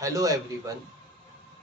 Hello everyone.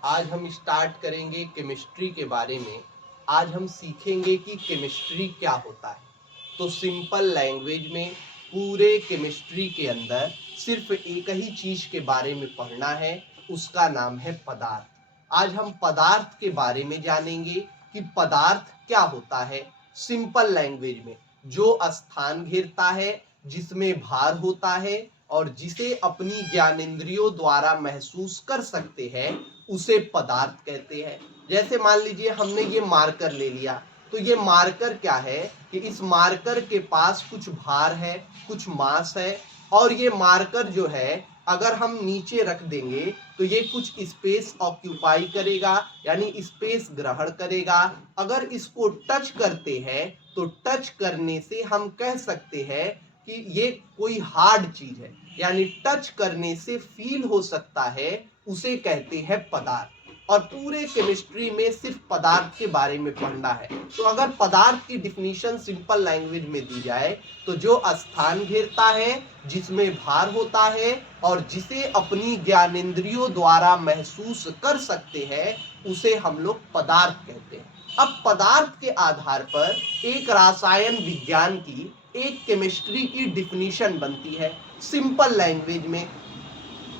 आज हम start करेंगे केमिस्ट्री के बारे में। आज हम सीखेंगे कि केमिस्ट्री क्या होता है। तो सिंपल लैंग्वेज में पूरे केमिस्ट्री के अंदर सिर्फ एक ही चीज़ के बारे में पढ़ना है, उसका नाम है पदार्थ। आज हम पदार्थ के बारे में जानेंगे कि पदार्थ क्या होता है। सिंपल लैंग्वेज में जो स्थान घेरता है, जिसमें भार होता है और जिसे अपनी ज्ञानेंद्रियों द्वारा महसूस कर सकते हैं, उसे पदार्थ कहते हैं। जैसे मान लीजिए हमने ये मार्कर ले लिया, तो ये मार्कर क्या है कि इस मार्कर के पास कुछ भार है, कुछ मास है, और ये मार्कर जो है अगर हम नीचे रख देंगे तो ये कुछ स्पेस ऑक्यूपाई करेगा, यानी स्पेस ग्रहण करेगा। अगर इसको टच करते हैं तो टच करने से हम कह सकते हैं कि ये कोई हार्ड चीज है, यानी टच करने से फील हो सकता है, उसे कहते हैं पदार्थ। और पूरे केमिस्ट्री में सिर्फ पदार्थ के बारे में पढ़ना है। तो अगर पदार्थ की डिफिनीशन सिंपल लैंग्वेज में दी जाए तो जो स्थान घेरता है, जिसमें भार होता है और जिसे अपनी ज्ञानेंद्रियों द्वारा महसूस कर सकते हैं, उसे हम लोग पदार्थ कहते हैं। अब पदार्थ के आधार पर एक रसायन विज्ञान की, एक केमिस्ट्री की डिफिनीशन बनती है सिंपल लैंग्वेज में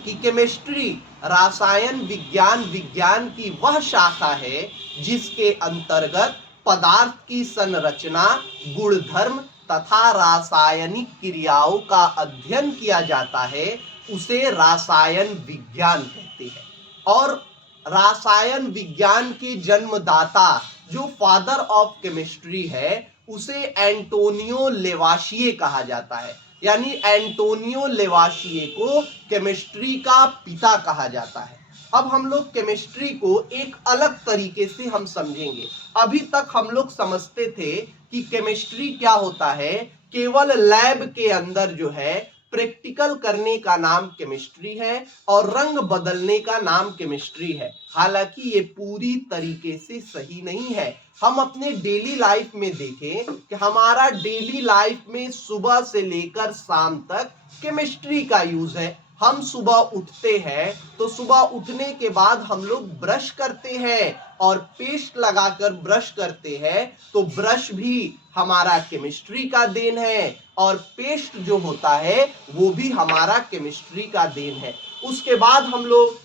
कि केमिस्ट्री रसायन विज्ञान की वह शाखा है जिसके अंतर्गत पदार्थ की संरचना, गुणधर्म तथा रासायनिक क्रियाओं का अध्ययन किया जाता है, उसे रसायन विज्ञान कहते हैं। और रसायन विज्ञान के जन्मदाता जो फादर ऑफ केमिस्ट्री है, उसे एंटोनियो लेवाशिए कहा जाता है। यानी एंटोनियो लेवाशिए को केमिस्ट्री का पिता कहा जाता है। अब हम लोग केमिस्ट्री को एक अलग तरीके से हम समझेंगे। अभी तक हम लोग समझते थे कि केमिस्ट्री क्या होता है, केवल लैब के अंदर जो है प्रैक्टिकल करने का नाम केमिस्ट्री है और रंग बदलने का नाम केमिस्ट्री है। हालांकि ये पूरी तरीके से सही नहीं है। हम अपने डेली लाइफ में देखें कि हमारा डेली लाइफ में सुबह से लेकर शाम तक केमिस्ट्री का यूज है। हम सुबह उठते हैं तो सुबह उठने के बाद हम लोग ब्रश करते हैं और पेस्ट लगाकर ब्रश करते हैं, तो ब्रश भी हमारा केमिस्ट्री का देन है और पेस्ट जो होता है वो भी हमारा केमिस्ट्री का देन है। उसके बाद हम लोग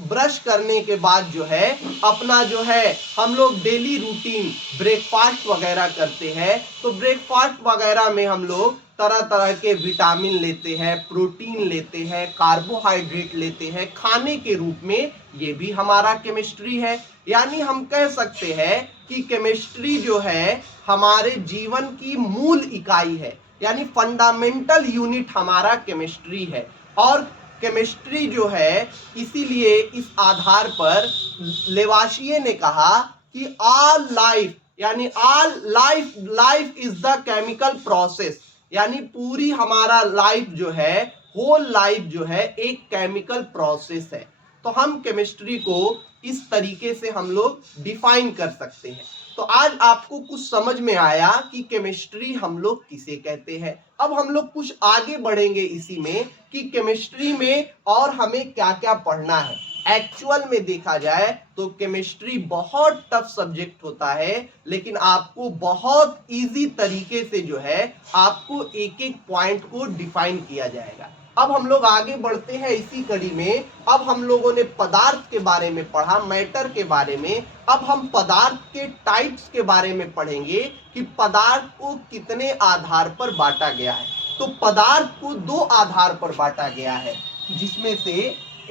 ब्रश करने के बाद जो है अपना जो है हम लोग डेली रूटीन ब्रेकफास्ट वगैरह करते हैं। तो ब्रेकफास्ट वगैरह में हम लोग तरह तरह के विटामिन लेते हैं, प्रोटीन लेते हैं, कार्बोहाइड्रेट लेते हैं खाने के रूप में, ये भी हमारा केमिस्ट्री है। यानी हम कह सकते हैं कि केमिस्ट्री जो है हमारे जीवन की मूल इकाई है, यानी फंडामेंटल यूनिट हमारा केमिस्ट्री है। और केमिस्ट्री जो है, इसीलिए इस आधार पर लेवाशिए ने कहा कि ऑल लाइफ, यानी all life is the chemical process, यानी पूरी हमारा लाइफ जो है, होल लाइफ जो है एक केमिकल प्रोसेस है। तो हम केमिस्ट्री को इस तरीके से हम लोग डिफाइन कर सकते हैं। तो आज आपको कुछ समझ में आया कि केमिस्ट्री हम लोग किसे कहते हैं। अब हम लोग कुछ आगे बढ़ेंगे इसी में कि केमिस्ट्री में और हमें क्या क्या पढ़ना है। एक्चुअल में देखा जाए तो केमिस्ट्री बहुत टफ सब्जेक्ट होता है, लेकिन आपको बहुत इजी तरीके से जो है आपको एक एक पॉइंट को डिफाइन किया जाएगा। अब हम लोग आगे बढ़ते हैं इसी कड़ी में। अब हम लोगों ने पदार्थ के बारे में पढ़ा, मैटर के बारे में। अब हम पदार्थ के टाइप्स के बारे में पढ़ेंगे कि पदार्थ को कितने आधार पर बांटा गया है। तो पदार्थ को दो आधार पर बांटा गया है, जिसमें से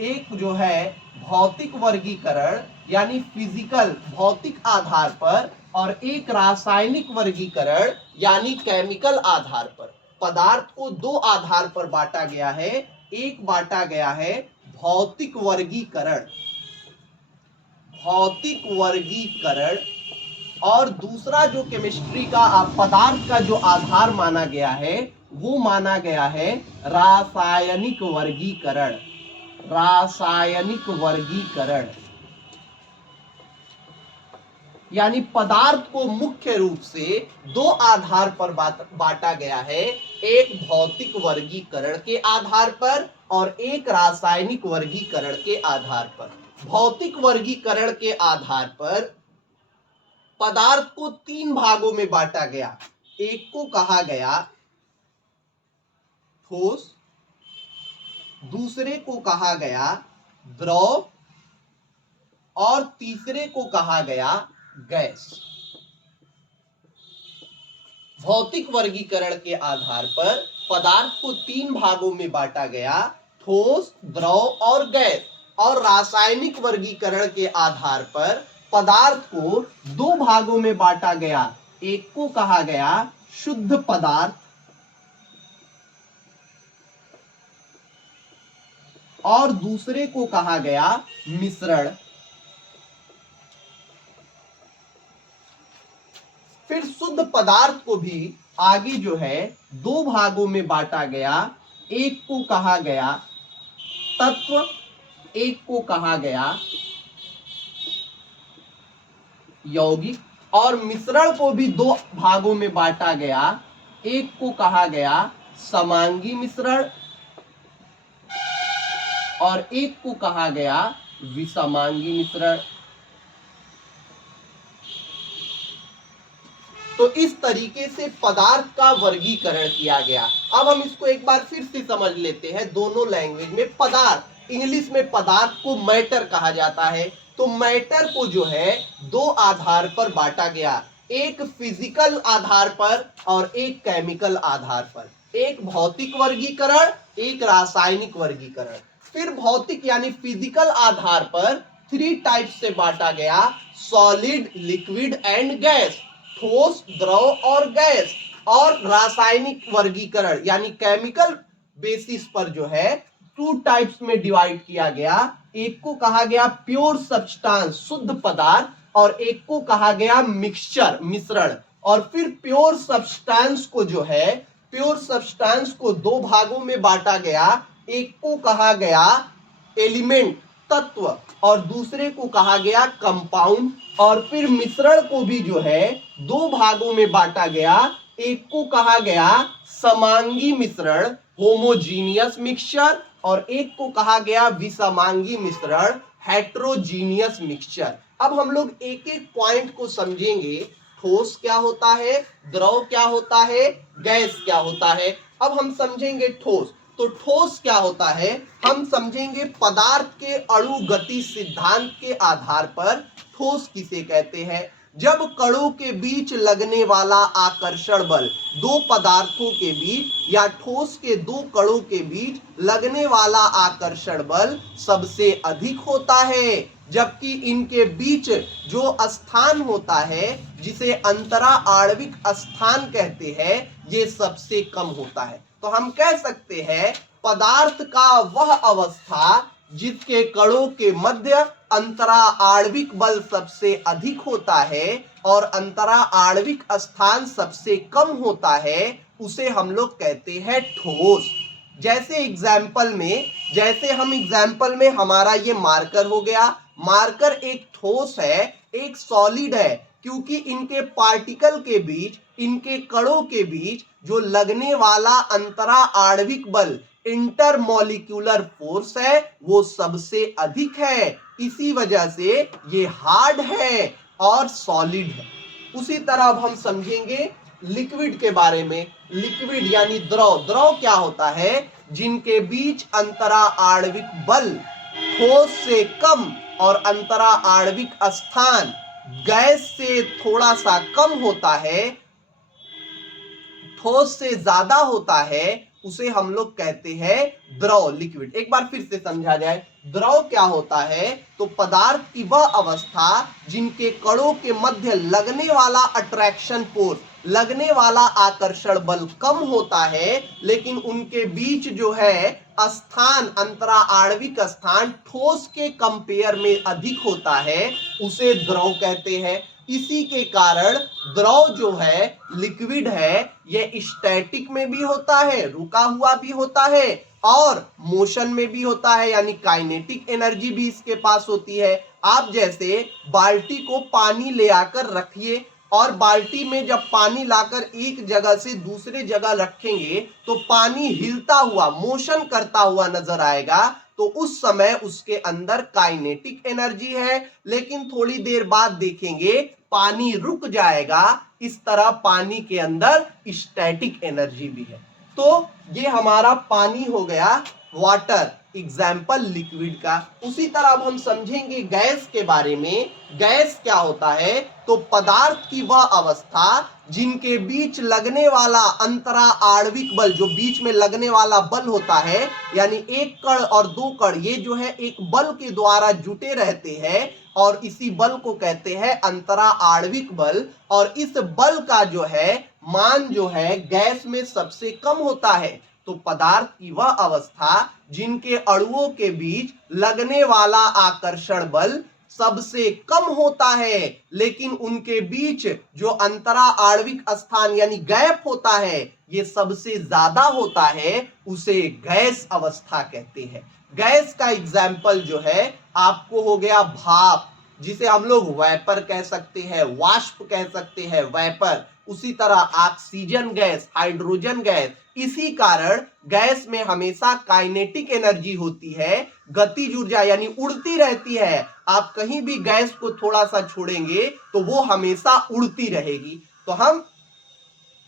एक जो है भौतिक वर्गीकरण यानी फिजिकल भौतिक आधार पर, और एक रासायनिक वर्गीकरण यानी केमिकल आधार पर। पदार्थ को दो आधार पर बांटा गया है। एक बांटा गया है भौतिक वर्गीकरण, और दूसरा जो केमिस्ट्री का पदार्थ का जो आधार माना गया है वो माना गया है रासायनिक वर्गीकरण। यानी पदार्थ को मुख्य रूप से दो आधार पर बांटा गया है, एक भौतिक वर्गीकरण के आधार पर और एक रासायनिक वर्गीकरण के आधार पर। भौतिक वर्गीकरण के आधार पर पदार्थ को 3 भागों में बांटा गया। एक को कहा गया ठोस, दूसरे को कहा गया द्रव और तीसरे को कहा गया गैस। भौतिक वर्गीकरण के आधार पर पदार्थ को 3 भागों में बांटा गया, ठोस, द्रव और गैस। और रासायनिक वर्गीकरण के आधार पर पदार्थ को 2 भागों में बांटा गया। एक को कहा गया शुद्ध पदार्थ और दूसरे को कहा गया मिश्रण। फिर शुद्ध पदार्थ को भी आगे जो है 2 भागों में बांटा गया। एक को कहा गया तत्व, एक को कहा गया यौगिक। और मिश्रण को भी 2 भागों में बांटा गया। एक को कहा गया समांगी मिश्रण और एक को कहा गया विसमांगी मिश्रण। तो इस तरीके से पदार्थ का वर्गीकरण किया गया। अब हम इसको एक बार फिर से समझ लेते हैं दोनों लैंग्वेज में। पदार्थ, इंग्लिश में पदार्थ को मैटर कहा जाता है। तो मैटर को जो है 2 आधार पर बांटा गया, एक फिजिकल आधार पर और एक केमिकल आधार पर। एक भौतिक वर्गीकरण, एक रासायनिक वर्गीकरण। फिर भौतिक यानी फिजिकल आधार पर 3 टाइप से बांटा गया, सॉलिड, लिक्विड एंड गैस, ठोस, द्रव और गैस। और रासायनिक वर्गीकरण यानी केमिकल बेसिस पर जो है 2 टाइप्स में डिवाइड किया गया। एक को कहा गया प्योर सब्सटेंस, शुद्ध पदार्थ, और एक को कहा गया मिक्सचर, मिश्रण। और फिर प्योर सब्सटेंस को जो है, प्योर सब्सटेंस को 2 भागों में बांटा गया। एक को कहा गया एलिमेंट, तत्व, और दूसरे को कहा गया कंपाउंड। और फिर मिश्रण को भी जो है 2 भागों में बांटा गया। एक को कहा गया समांगी मिश्रण, होमोजीनियस मिक्सचर, और एक को कहा गया विसमांगी मिश्रण, हेट्रोजीनियस मिक्सचर। अब हम लोग एक एक पॉइंट को समझेंगे। ठोस क्या होता है, द्रव क्या होता है, गैस क्या होता है। अब हम समझेंगे ठोस। तो ठोस क्या होता है हम समझेंगे। पदार्थ के अणु गति सिद्धांत के आधार पर ठोस किसे कहते हैं। जब कणों के बीच लगने वाला आकर्षण बल 2 पदार्थों के बीच या ठोस के 2 कणों के बीच लगने वाला आकर्षण बल सबसे अधिक होता है, जबकि इनके बीच जो स्थान होता है जिसे अंतरा आणविक स्थान कहते हैं, ये सबसे कम होता है। तो हम कह सकते हैं पदार्थ का वह अवस्था जिसके कणों के मध्य अंतरा आणविक बल सबसे अधिक होता है और अंतरा आणविक स्थान सबसे कम होता है, उसे हम लोग कहते हैं ठोस। जैसे एग्जाम्पल में हमारा ये मार्कर हो गया। मार्कर एक ठोस है, एक सॉलिड है, क्योंकि इनके पार्टिकल के बीच, इनके कणों के बीच जो लगने वाला अंतरा आणविक बल, इंटरमॉलिक्यूलर फोर्स है, वो सबसे अधिक है। इसी वजह से ये हार्ड है और सॉलिड है। उसी तरह अब हम समझेंगे लिक्विड के बारे में। लिक्विड यानी द्रव। द्रव क्या होता है, जिनके बीच अंतरा आणविक बल ठोस से कम और अंतरा आणविक स्थान गैस से थोड़ा सा कम होता है, ठोस से ज्यादा होता है, उसे हम लोग कहते हैं द्रव, लिक्विड। एक बार फिर से समझा जाए, द्रव क्या होता है तो पदार्थ की वह अवस्था जिनके कणों के मध्य लगने वाला अट्रैक्शन फोर्स, लगने वाला आकर्षण बल कम होता है, लेकिन उनके बीच जो है स्थान, अंतरा आणविक स्थान ठोस के कंपेयर में अधिक होता है, उसे द्रव कहते हैं। इसी के कारण द्रव जो है, लिक्विड है, ये स्टैटिक में भी होता है, रुका हुआ भी होता है, और मोशन में भी होता है, यानी काइनेटिक एनर्जी भी इसके पास होती है। आप जैसे बाल्टी को पानी ले आकर रखिए और बाल्टी में जब पानी लाकर एक जगह से दूसरे जगह रखेंगे तो पानी हिलता हुआ, मोशन करता हुआ नजर आएगा, तो उस समय उसके अंदर काइनेटिक एनर्जी है। लेकिन थोड़ी देर बाद देखेंगे पानी रुक जाएगा, इस तरह पानी के अंदर स्टैटिक एनर्जी भी है। तो ये हमारा पानी हो गया, वाटर, एग्जाम्पल लिक्विड का। उसी तरह अब हम समझेंगे गैस के बारे में। गैस क्या होता है? तो पदार्थ की वह अवस्था जिनके बीच लगने वाला अंतरा आणविक बल, जो बीच में लगने वाला बल होता है, यानी एक कण और दो कण, ये जो है एक बल के द्वारा जुटे रहते हैं और इसी बल को कहते हैं अंतरा आणविक बल। और इस बल का जो है मान जो है गैस में सबसे कम होता है। तो पदार्थ की वह अवस्था जिनके अणुओं के बीच लगने वाला आकर्षण बल सबसे कम होता है, लेकिन उनके बीच जो अंतरा आणविक स्थान यानी गैप होता है ये सबसे ज्यादा होता है, उसे गैस अवस्था कहते हैं। गैस का एग्जाम्पल जो है आपको हो गया भाप, जिसे हम लोग वेपर कह सकते हैं, वाष्प कह सकते हैं, वेपर। उसी तरह ऑक्सीजन गैस, हाइड्रोजन गैस। इसी कारण गैस में हमेशा काइनेटिक एनर्जी होती है, गतिज ऊर्जा यानी उड़ती रहती है। आप कहीं भी गैस को थोड़ा सा छोड़ेंगे तो वो हमेशा उड़ती रहेगी। तो हम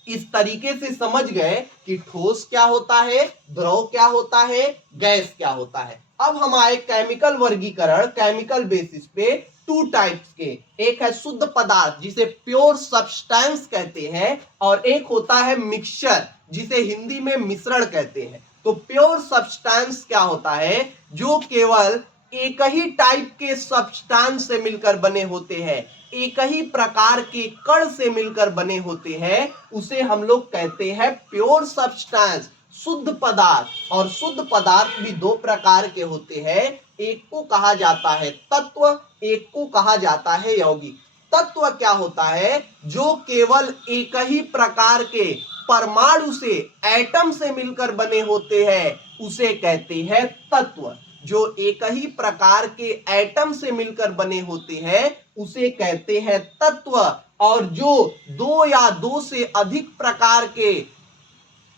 इस तरीके से समझ गए कि ठोस क्या होता है, द्रव क्या होता है, गैस क्या होता है। अब हम आए केमिकल वर्गीकरण, केमिकल बेसिस पे टू टाइप्स के। एक है शुद्ध पदार्थ जिसे प्योर सब्सटेंस कहते हैं, और एक होता है मिक्सचर जिसे हिंदी में मिश्रण कहते हैं। तो प्योर सब्सटेंस क्या होता है? जो केवल एक ही टाइप के सब्सटेंस से मिलकर बने होते हैं, एक ही प्रकार के कण से मिलकर बने होते हैं, उसे हम लोग कहते हैं प्योर सब्सटेंस, शुद्ध पदार्थ। और शुद्ध पदार्थ भी दो प्रकार के होते हैं, एक को कहा जाता है तत्व, एक को कहा जाता है यौगिक। तत्व क्या होता है? जो केवल एक ही प्रकार के परमाणु से, एटम से मिलकर बने होते हैं, उसे कहते हैं तत्व। जो एक ही प्रकार के एटम से मिलकर बने होते हैं उसे कहते हैं तत्व। और जो दो या दो से अधिक प्रकार के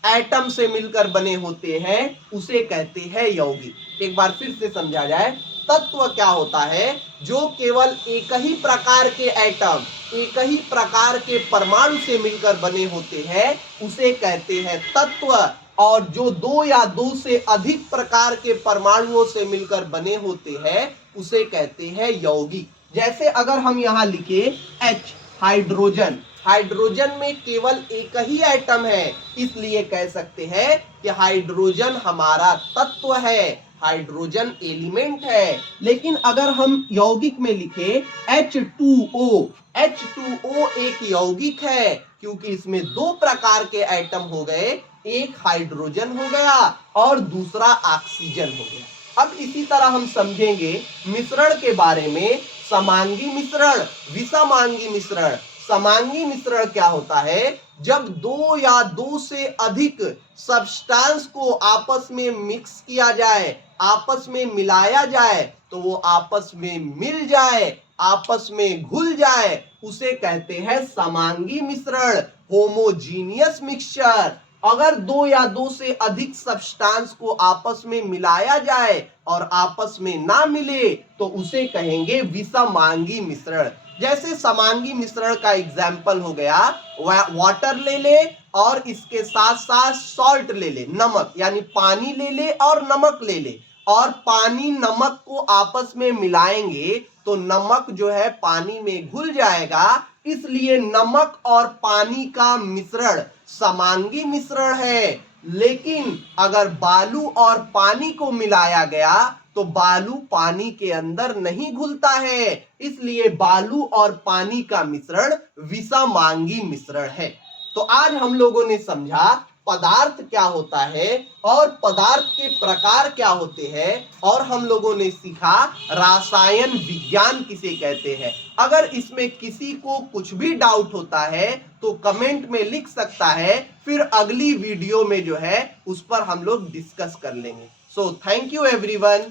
एटम से मिलकर बने होते हैं उसे कहते हैं यौगिक। एक बार फिर से समझा जाए, तत्व क्या होता है? जो केवल एक ही प्रकार के एटम, एक ही प्रकार के परमाणु से मिलकर बने होते हैं उसे कहते हैं तत्व। और जो दो या दो से अधिक प्रकार के परमाणुओं से मिलकर बने होते हैं उसे कहते हैं यौगिक। जैसे अगर हम यहां लिखे H, हाइड्रोजन। हाइड्रोजन में केवल एक ही एटम है, इसलिए कह सकते हैं कि हाइड्रोजन हमारा तत्व है, हाइड्रोजन एलिमेंट है। लेकिन अगर हम यौगिक में लिखे H2O, H2O एक यौगिक है क्योंकि इसमें दो प्रकार के एटम हो गए, एक हाइड्रोजन हो गया और दूसरा ऑक्सीजन हो गया। अब इसी तरह हम समझेंगे मिश्रण के बारे में, समांगी मिश्रण, विषमांगी मिश्रण। समांगी मिश्रण क्या होता है? जब दो या दो से अधिक सब्सटेंस को आपस में मिक्स किया जाए, आपस में मिलाया जाए, तो वो आपस में मिल जाए, आपस में घुल जाए, उसे कहते हैं समांगी मिश्रण, होमोजीनियस मिक्सचर। अगर दो या दो से अधिक सब्सटेंस को आपस में मिलाया जाए और आपस में ना मिले तो उसे कहेंगे विषमांगी मिश्रण। जैसे समांगी मिश्रण का एग्जाम्पल हो गया, वाटर ले ले और इसके साथ साथ सॉल्ट ले ले, नमक, यानी पानी ले ले और नमक ले ले, और पानी नमक को आपस में मिलाएंगे तो नमक जो है पानी में घुल जाएगा, इसलिए नमक और पानी का मिश्रण समांगी मिश्रण है। लेकिन अगर बालू और पानी को मिलाया गया तो बालू पानी के अंदर नहीं घुलता है, इसलिए बालू और पानी का मिश्रण विषमांगी मिश्रण है। तो आज हम लोगों ने समझा पदार्थ क्या होता है और पदार्थ के प्रकार क्या होते हैं, और हम लोगों ने सीखा रसायन विज्ञान किसे कहते हैं। अगर इसमें किसी को कुछ भी डाउट होता है तो कमेंट में लिख सकता है, फिर अगली वीडियो में जो है उस पर हम लोग डिस्कस कर लेंगे। So thank you everyone.